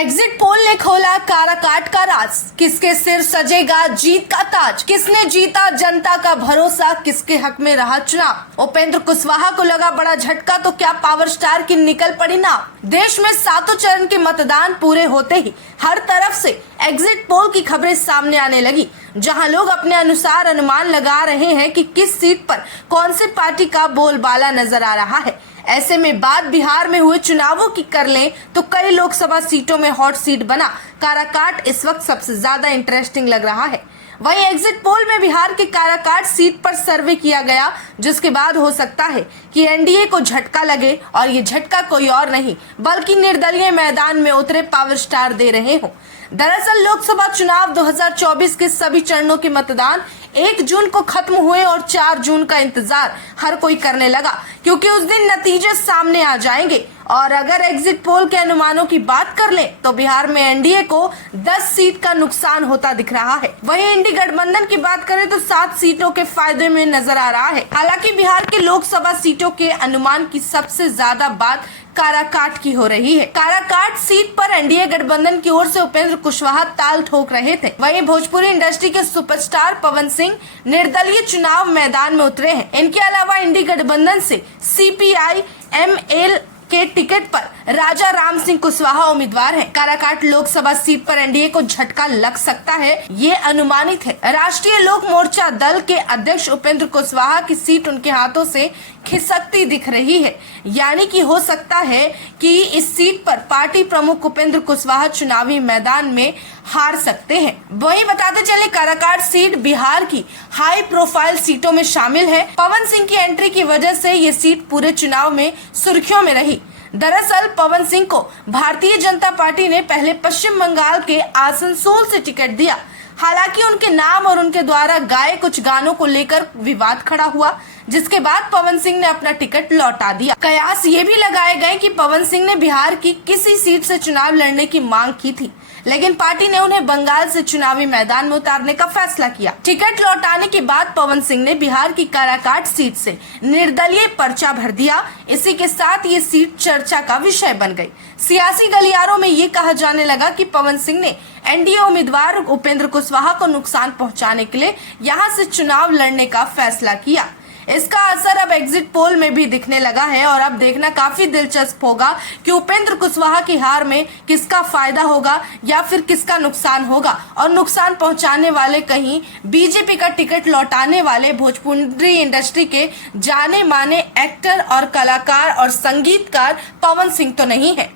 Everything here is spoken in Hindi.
एग्जिट पोल ने खोला काराकाट का राज। किसके सिर सजेगा जीत का ताज? किसने जीता जनता का भरोसा? किसके हक में रहा चुनाव? उपेंद्र कुशवाहा को लगा बड़ा झटका तो क्या पावर स्टार की निकल पड़ी नाव। देश में 7 चरण के मतदान पूरे होते ही हर तरफ से एग्जिट पोल की खबरें सामने आने लगी, जहां लोग अपने अनुसार अनुमान लगा रहे हैं कि किस सीट पर कौन सी पार्टी का बोलबाला नजर आ रहा है। ऐसे में बात बिहार में हुए चुनावों की कर लें तो कई लोकसभा सीटों में हॉट सीट बना काराकाट इस वक्त सबसे ज्यादा इंटरेस्टिंग लग रहा है। वहीं एग्जिट पोल में बिहार के काराकाट सीट पर सर्वे किया गया, जिसके बाद हो सकता है कि एनडीए को झटका लगे और ये झटका कोई और नहीं बल्कि निर्दलीय मैदान में उतरे पावर स्टार दे रहे हो। दरअसल लोकसभा चुनाव 2024 के सभी चरणों के मतदान 1 जून को खत्म हुए और 4 जून का इंतजार हर कोई करने लगा, क्योंकि उस दिन नतीजे सामने आ जाएंगे। और अगर एग्जिट पोल के अनुमानों की बात कर लें तो बिहार में एनडीए को 10 सीट का नुकसान होता दिख रहा है। वहीं इंडी गठबंधन की बात करें तो 7 सीटों के फायदे में नजर आ रहा है। हालांकि बिहार के लोकसभा सीटों के अनुमान की सबसे ज्यादा बात काराकाट की हो रही है। काराकाट सीट पर एनडीए गठबंधन की ओर से उपेंद्र कुशवाहा ताल ठोक रहे थे। वहीं भोजपुरी इंडस्ट्री के सुपरस्टार पवन सिंह निर्दलीय चुनाव मैदान में उतरे हैं। इनके अलावा इंडी गठबंधन से सीपीआई एमएल के टिकट पर राजा राम सिंह कुशवाहा उम्मीदवार हैं। काराकाट लोकसभा सीट पर एनडीए को झटका लग सकता है, ये अनुमानित है। राष्ट्रीय लोक मोर्चा दल के अध्यक्ष उपेंद्र कुशवाहा की सीट उनके हाथों से खिसकती दिख रही है, यानी कि हो सकता है कि इस सीट पर पार्टी प्रमुख उपेंद्र कुशवाहा चुनावी मैदान में हार सकते हैं। वहीं बताते चले काराकाट सीट बिहार की हाई प्रोफाइल सीटों में शामिल है। पवन सिंह की एंट्री की वजह से ये सीट पूरे चुनाव में सुर्खियों में रही। दरअसल पवन सिंह को भारतीय जनता पार्टी ने पहले पश्चिम बंगाल के आसनसोल से टिकट दिया। हालांकि उनके नाम और उनके द्वारा गाए कुछ गानों को लेकर विवाद खड़ा हुआ, जिसके बाद पवन सिंह ने अपना टिकट लौटा दिया। कयास ये भी लगाए गए कि पवन सिंह ने बिहार की किसी सीट से चुनाव लड़ने की मांग की थी, लेकिन पार्टी ने उन्हें बंगाल से चुनावी मैदान में उतारने का फैसला किया। टिकट लौटाने के बाद पवन सिंह ने बिहार की काराकाट सीट से निर्दलीय पर्चा भर दिया। इसी के साथ ये सीट चर्चा का विषय बन गई। सियासी गलियारों में ये कहा जाने लगा कि पवन सिंह ने एनडीए उम्मीदवार उपेंद्र कुशवाहा को नुकसान पहुंचाने के लिए यहां से चुनाव लड़ने का फैसला किया। इसका असर अब एग्जिट पोल में भी दिखने लगा है और अब देखना काफी दिलचस्प होगा कि उपेंद्र कुशवाहा की हार में किसका फायदा होगा या फिर किसका नुकसान होगा। और नुकसान पहुंचाने वाले कहीं बीजेपी का टिकट लौटाने वाले भोजपुरी इंडस्ट्री के जाने माने एक्टर और कलाकार और संगीतकार पवन सिंह तो नहीं है।